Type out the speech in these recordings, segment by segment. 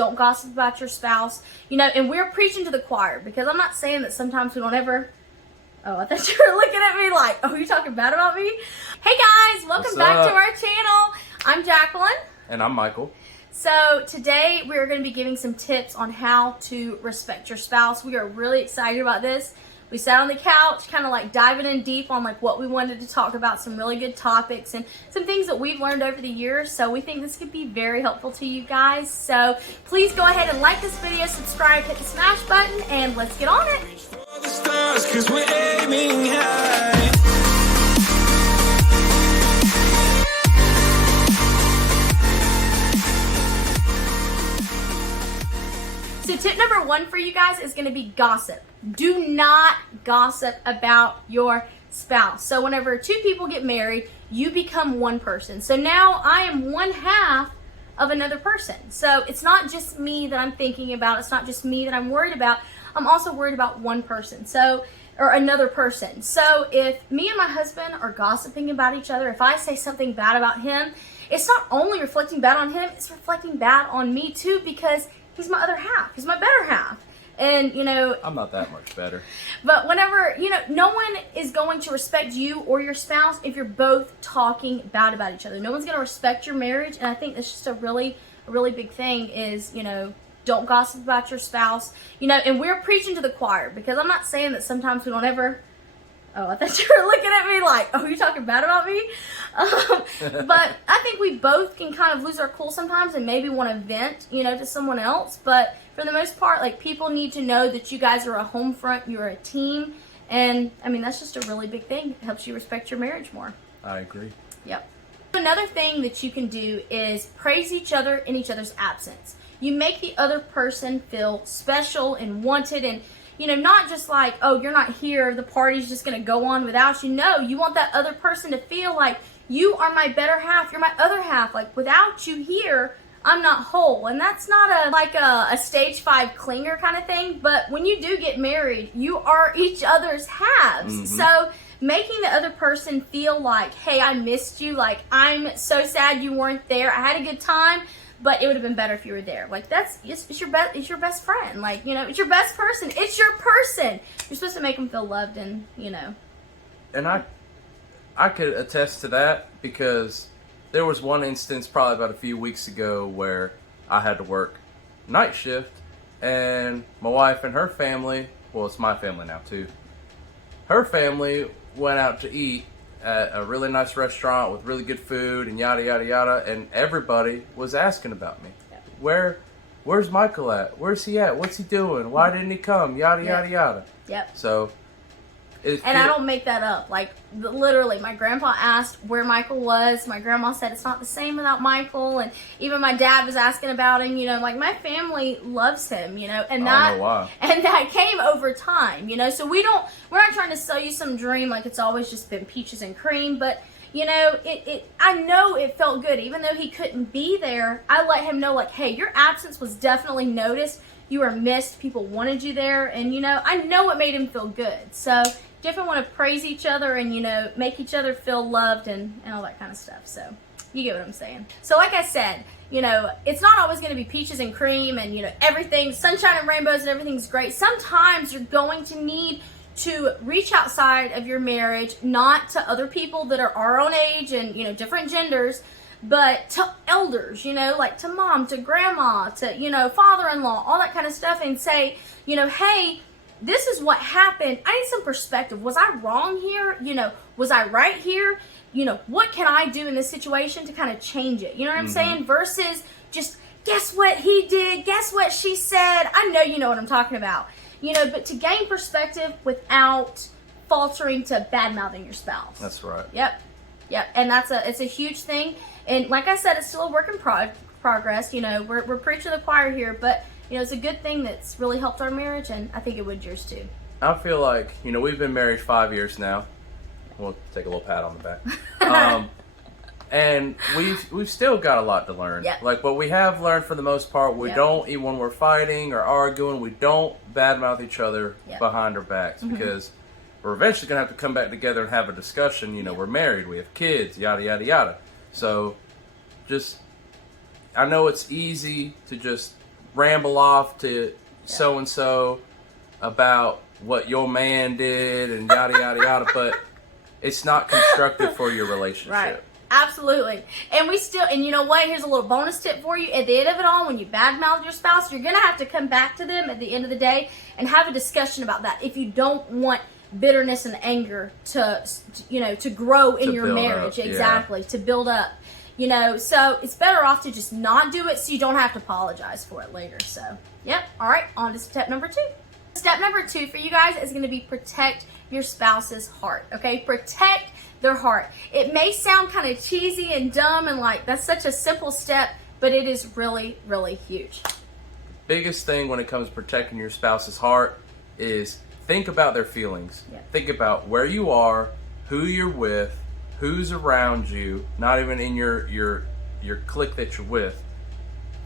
don't gossip about your spouse. And we're preaching to the choir, because I'm not saying that sometimes we don't ever... Oh, I thought you were looking at me like, oh, you're talking bad about me? Hey guys, welcome back to our channel. I'm Jacqueline. And I'm Michael. So today we're going to be giving some tips on how to respect your spouse. We are really excited about this. We sat on the couch, kind of like diving in deep on like what we wanted to talk about, some really good topics and some things that we've learned over the years. So we think this could be very helpful to you guys. So please go ahead and like this video, subscribe, hit the smash button, and let's get on it. The stars, 'cause we're aiming high. So tip number one for you guys is going to be gossip. Do not gossip about your spouse. So whenever two people get married, you become one person. So now I am one half of another person. So it's not just me that I'm thinking about. It's not just me that I'm worried about. I'm also worried about one person. Or another person. So if me and my husband are gossiping about each other, if I say something bad about him, it's not only reflecting bad on him, it's reflecting bad on me too, because he's my other half. He's my better half. And, I'm not that much better. But whenever, no one is going to respect you or your spouse if you're both talking bad about each other. No one's going to respect your marriage. And I think that's just a really big thing is, don't gossip about your spouse. And we're preaching to the choir, because I'm not saying that sometimes we don't ever... Oh, I thought you were looking at me like, oh, you're talking bad about me? But I think we both can kind of lose our cool sometimes and maybe want to vent, to someone else. But for the most part, like, people need to know that you guys are a home front, you're a team. And, I mean, that's just a really big thing. It helps you respect your marriage more. I agree. Yep. Another thing that you can do is praise each other in each other's absence. You make the other person feel special and wanted, and not just like, oh, you're not here, the party's just going to go on without you. No, you want that other person to feel like, you are my better half, you're my other half. Like, without you here, I'm not whole. And that's not a stage 5 clinger kind of thing, but when you do get married, you are each other's halves. Mm-hmm. So making the other person feel like, hey, I missed you, like, I'm so sad you weren't there, I had a good time, but it would have been better if you were there. Like, it's your best friend. Like, it's your best person. It's your person. You're supposed to make them feel loved and, And I could attest to that, because there was one instance probably about a few weeks ago where I had to work night shift, and my wife and her family, well, it's my family now too, her family went out to eat at a really nice restaurant with really good food and yada yada yada, and everybody was asking about me. Yep. Where's Michael at? Where's he at? What's he doing? Why didn't he come? Yada yada yada. Yep. So I don't make that up. Like, literally, my grandpa asked where Michael was. My grandma said it's not the same without Michael. And even my dad was asking about him. Like, my family loves him, and I don't know why. And that came over time, So we're not trying to sell you some dream like it's always just been peaches and cream. But, I know it felt good. Even though he couldn't be there, I let him know, like, hey, your absence was definitely noticed. You were missed. People wanted you there. And, I know it made him feel good. So definitely want to praise each other and, make each other feel loved and all that kind of stuff. So you get what I'm saying. So like I said, it's not always going to be peaches and cream and, everything, sunshine and rainbows and everything's great. Sometimes you're going to need to reach outside of your marriage, not to other people that are our own age and, different genders, but to elders, like to mom, to grandma, to, father-in-law, all that kind of stuff, and say, hey, this is what happened. I need some perspective. Was I wrong here? Was I right here? What can I do in this situation to kind of change it? You know what I'm saying? Versus just, guess what he did? Guess what she said? I know you know what I'm talking about. But to gain perspective without faltering to bad-mouthing your spouse. That's right. Yep. And it's a huge thing. And like I said, it's still a work in progress. We're preaching the choir here, but it's a good thing that's really helped our marriage, and I think it would yours too. I feel like, we've been married 5 years now. We'll take a little pat on the back. And we've still got a lot to learn. Yep. Like, but we have learned for the most part, we don't, even when we're fighting or arguing, we don't badmouth each other behind our backs, because we're eventually going to have to come back together and have a discussion. We're married, we have kids, yada, yada, yada. So, I know it's easy to just ramble off to so and so about what your man did and yada yada yada, but it's not constructive for your relationship. Right. Absolutely. And you know what? Here's a little bonus tip for you. At the end of it all, when you badmouth your spouse, you're going to have to come back to them at the end of the day and have a discussion about that. If you don't want bitterness and anger to grow in your marriage. Up, exactly. To build up. So it's better off to just not do it so you don't have to apologize for it later. So, yep. All right. On to step number 2. Step number 2 for you guys is going to be protect your spouse's heart. Okay? Protect their heart. It may sound kind of cheesy and dumb and like that's such a simple step, but it is really, really huge. Biggest thing when it comes to protecting your spouse's heart is think about their feelings. Yeah. Think about where you are, who you're with, who's around you, not even in your clique that you're with.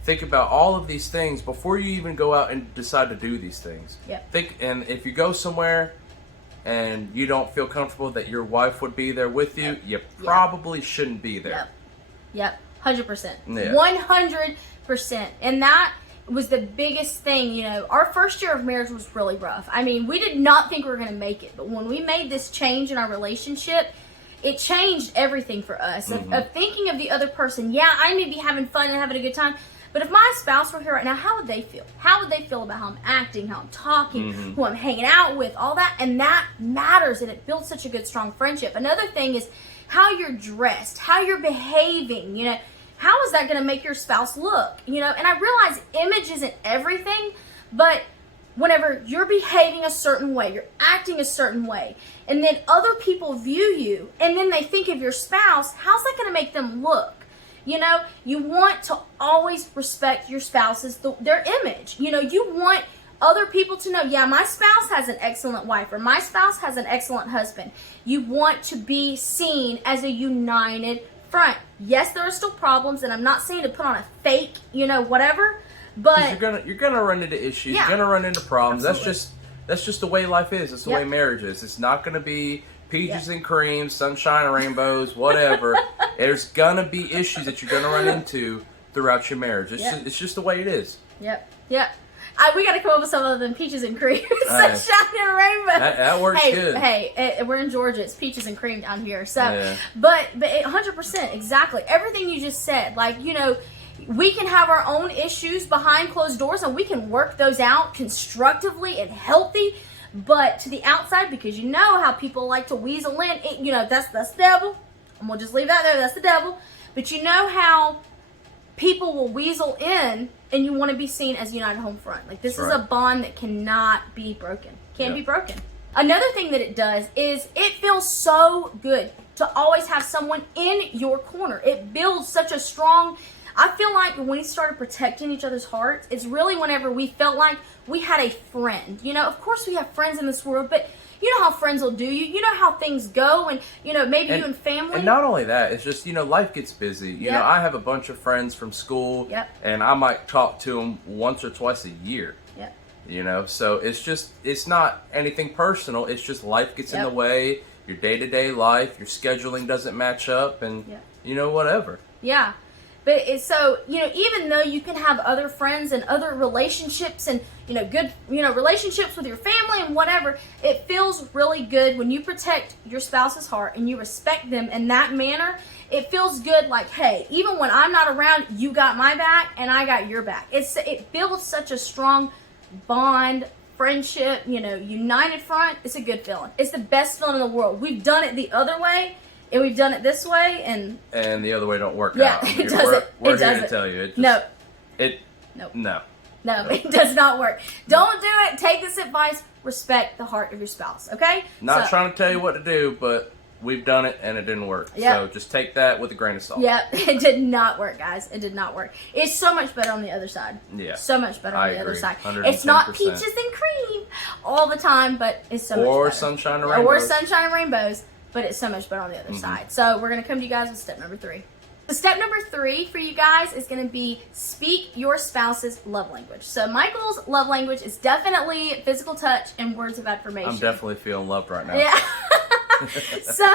Think about all of these things before you even go out and decide to do these things. Yep. And if you go somewhere and you don't feel comfortable that your wife would be there with you, you probably shouldn't be there. Yep. 100%. Yeah. 100%. And that was the biggest thing. Our first year of marriage was really rough. I mean, we did not think we were going to make it. But when we made this change in our relationship, it changed everything for us. Of thinking of the other person. Yeah, I may be having fun and having a good time. But if my spouse were here right now, how would they feel? How would they feel about how I'm acting, how I'm talking, who I'm hanging out with, all that? And that matters, and it builds such a good, strong friendship. Another thing is how you're dressed, how you're behaving. How is that going to make your spouse look? And I realize image isn't everything, but whenever you're behaving a certain way, you're acting a certain way, and then other people view you, and then they think of your spouse, how's that going to make them look? You want to always respect your spouse's, their image. You want other people to know, yeah, my spouse has an excellent wife, or my spouse has an excellent husband. You want to be seen as a united front. Yes, there are still problems, and I'm not saying to put on a fake, whatever, but you're gonna run into issues. You're gonna run into problems. Absolutely. That's just the way life is. That's the way marriage is. It's not gonna be peaches and cream, sunshine and rainbows, whatever. There's gonna be issues that you're gonna run into throughout your marriage. It's just the way it is. Yep. We got to come up with something other than peaches and cream, sunshine and rainbows. That works good. Hey, we're in Georgia. It's peaches and cream down here. So, but 100% exactly everything you just said. Like we can have our own issues behind closed doors, and we can work those out constructively and healthy. But to the outside, because you know how people like to weasel in, that's the devil. And we'll just leave that there. That's the devil. But you know how people will weasel in, and you want to be seen as a united home front. Like this is a bond that cannot be broken. Can't be broken. Another thing that it does is it feels so good to always have someone in your corner. It builds such a strong. I feel like when we started protecting each other's hearts, it's really whenever we felt like we had a friend. Of course we have friends in this world, but you know how friends will do you. You know how things go, and maybe you and family. And not only that, it's just life gets busy. I have a bunch of friends from school, and I might talk to them once or twice a year. So it's not anything personal. It's just life gets in the way. Your day-to-day life, your scheduling doesn't match up, and whatever. Yeah. But even though you can have other friends and other relationships and, good, relationships with your family and whatever, it feels really good when you protect your spouse's heart and you respect them in that manner. It feels good like, hey, even when I'm not around, you got my back and I got your back. It builds such a strong bond, friendship, united front. It's a good feeling. It's the best feeling in the world. We've done it the other way. And we've done it this way, and the other way don't work out. Yeah, it doesn't. We're here to tell you. No, it does not work. Don't do it. Take this advice. Respect the heart of your spouse. Okay. Not trying to tell you what to do, but we've done it and it didn't work. Yep. So just take that with a grain of salt. Yeah, it did not work, guys. It did not work. It's so much better on the other side. Yeah. So much better on the other side. 110%. It's not peaches and cream all the time, but it's so much better. Or sunshine and rainbows. Or sunshine and rainbows. But it's so much better on the other side. So we're going to come to you guys with step number 3. So step number 3 for you guys is going to be speak your spouse's love language. So Michael's love language is definitely physical touch and words of affirmation. I'm definitely feeling loved right now. Yeah. So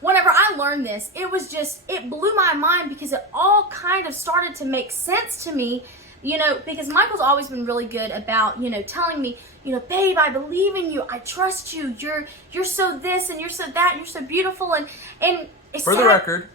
whenever I learned this, it blew my mind because it all kind of started to make sense to me You know, because Michael's always been really good about, you know, telling me, you know, babe, I believe in you. I trust you. You're so this and you're so that and you're so beautiful. And it's For the record,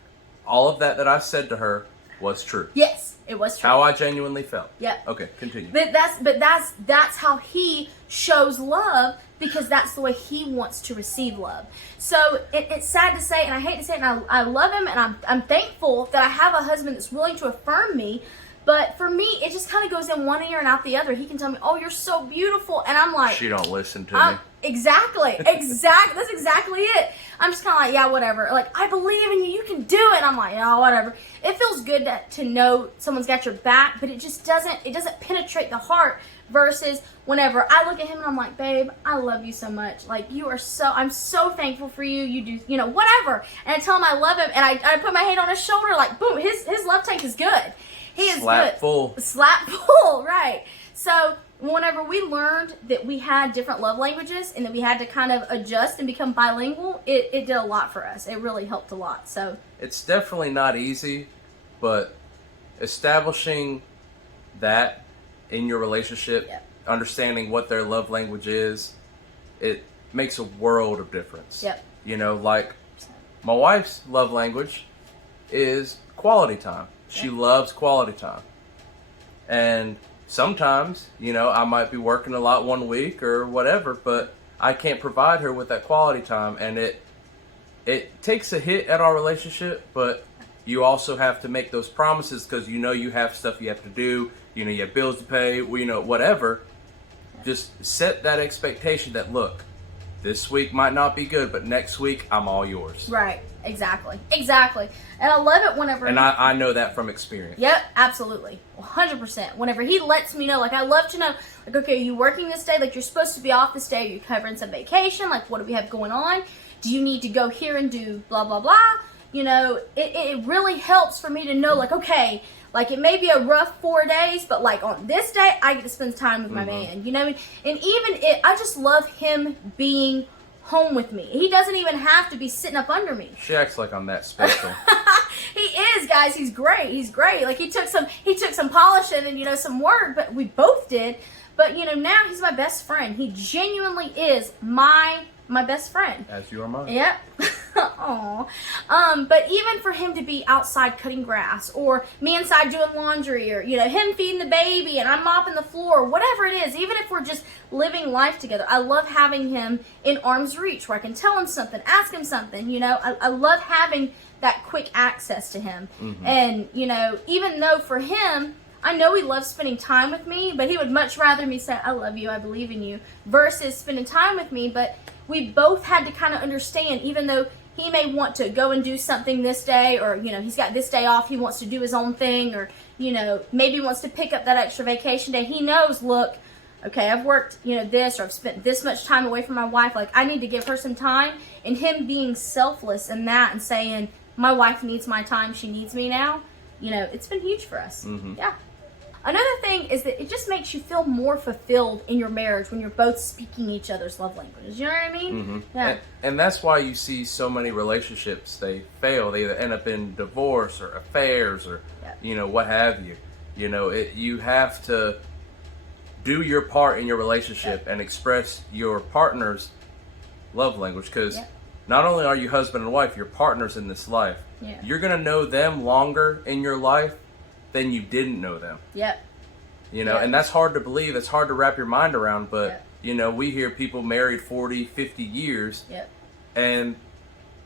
all of that I said to her was true. Yes, it was true. How I genuinely felt. Yep. Okay, continue. But that's how he shows love, because that's the way he wants to receive love. So it's sad to say, and I hate to say it, and I love him, and I'm thankful that I have a husband that's willing to affirm me. But for me, it just kind of goes in one ear and out the other. He can tell me, "Oh, you're so beautiful," and I'm like, "She don't listen to me." Exactly. That's exactly it. I'm just kind of like, yeah, whatever. Like, I believe in you. You can do it. I'm like, oh, whatever. It feels good to know someone's got your back, but it just doesn't penetrate the heart. Versus whenever I look at him and I'm like, babe, I love you so much. Like, I'm so thankful for you. You do, you know, whatever. And I tell him I love him, and I put my hand on his shoulder, like, boom, his love tank is good. He is Slap good. full. Slap full, right. So whenever we learned that we had different love languages and that we had to kind of adjust and become bilingual, it did a lot for us. It really helped a lot. So it's definitely not easy, but establishing that in your relationship, Yep. understanding what their love language is, it makes a world of difference. Yep. You know, like my wife's love language is quality time. She loves quality time. And sometimes, you know, I might be working a lot one week or whatever, but I can't provide her with that quality time, and it takes a hit at our relationship, but you also have to make those promises, because you know you have stuff you have to do, you know, you have bills to pay, you know, whatever. Just set that expectation that, look, this week might not be good, but next week I'm all yours. right, exactly. And I love it whenever. And I know that from experience. Yep, absolutely, 100%. Whenever he lets me know, like, I love to know, like, okay, are you working this day? Like, you're supposed to be off this day. Are you covering some vacation? Like, what do we have going on? Do you need to go here and do blah blah blah? You know, it really helps for me to know, like, okay, like, it may be a rough 4 days, but, like, on this day, I get to spend time with my man, you know? And even I just love him being home with me. He doesn't even have to be sitting up under me. She acts like I'm that special. He is, guys. He's great. Like, he took some polishing and, you know, some work, but we both did. But, you know, now he's my best friend. He genuinely is my best friend. As you are mine. Yep. Aww. But even for him to be outside cutting grass, or me inside doing laundry, or, you know, him feeding the baby and I'm mopping the floor, whatever it is, even if we're just living life together, I love having him in arm's reach where I can tell him something, ask him something, you know. I love having that quick access to him. And, you know, even though for him, I know he loves spending time with me, but he would much rather me say, I love you, I believe in you, versus spending time with me. But we both had to kind of understand, even though he may want to go and do something this day, or, you know, he's got this day off, he wants to do his own thing, or, you know, maybe wants to pick up that extra vacation day. He knows, look, okay, I've worked, you know, this, or I've spent this much time away from my wife. Like, I need to give her some time. And him being selfless in that and saying, my wife needs my time, she needs me now, you know, it's been huge for us. Yeah. Another thing is that it just makes you feel more fulfilled in your marriage when you're both speaking each other's love languages. You know what I mean? Yeah. And that's why you see so many relationships, they fail. They either end up in divorce or affairs or, you know, what have you. You know, you have to do your part in your relationship and express your partner's love language, because not only are you husband and wife, you're partners in this life. You're going to know them longer in your life than you didn't know them. You know, and that's hard to believe. It's hard to wrap your mind around, but, you know, we hear people married 40, 50 years, and,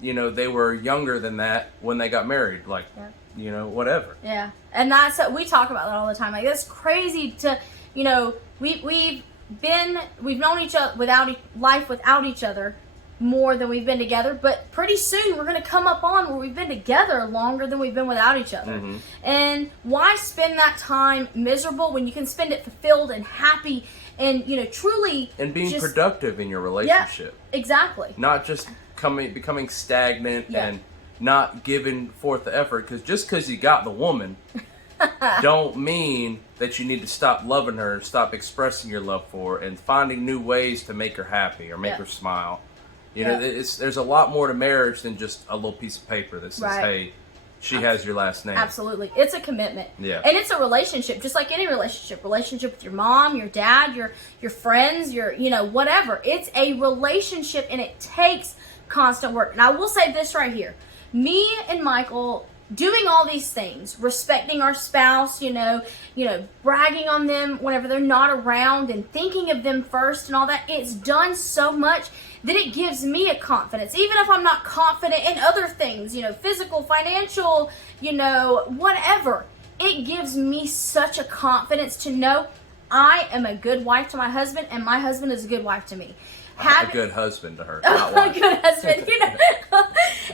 you know, they were younger than that when they got married. Like, you know, whatever. And that's what we talk about that all the time. Like, it's crazy to, you know, we've known each other without each other more than we've been together, but pretty soon we're going to come up on where we've been together longer than we've been without each other. And why spend that time miserable when you can spend it fulfilled and happy and, you know, truly, and being productive in your relationship. Exactly. Not just becoming stagnant and not giving forth the effort, because just because you got the woman don't mean that you need to stop loving her and stop expressing your love for her and finding new ways to make her happy or make her smile. You know, there's a lot more to marriage than just a little piece of paper that says, hey, she has your last name. Absolutely. It's a commitment. Yeah. And it's a relationship, just like any relationship. Relationship with your mom, your dad, your friends, your, whatever. It's a relationship, and it takes constant work. And I will say this right here. Me and Michael doing all these things, respecting our spouse, bragging on them whenever they're not around and thinking of them first and all that, it's done so much that it gives me a confidence. Even if I'm not confident in other things, physical, financial, whatever, it gives me such a confidence to know I am a good wife to my husband, and my husband is a good wife to me. A good husband to her. Not wife. A good husband.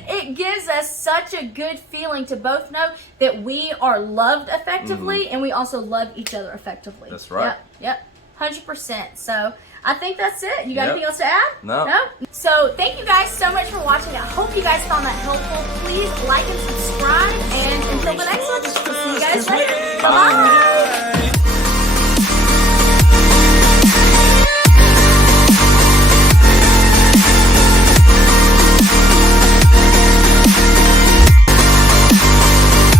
It gives us such a good feeling to both know that we are loved effectively, and we also love each other effectively. That's right. Yep. 100%. So I think that's it. You got anything else to add? No. So thank you guys so much for watching. I hope you guys found that helpful. Please like and subscribe. And until the next one, see you guys later. Bye.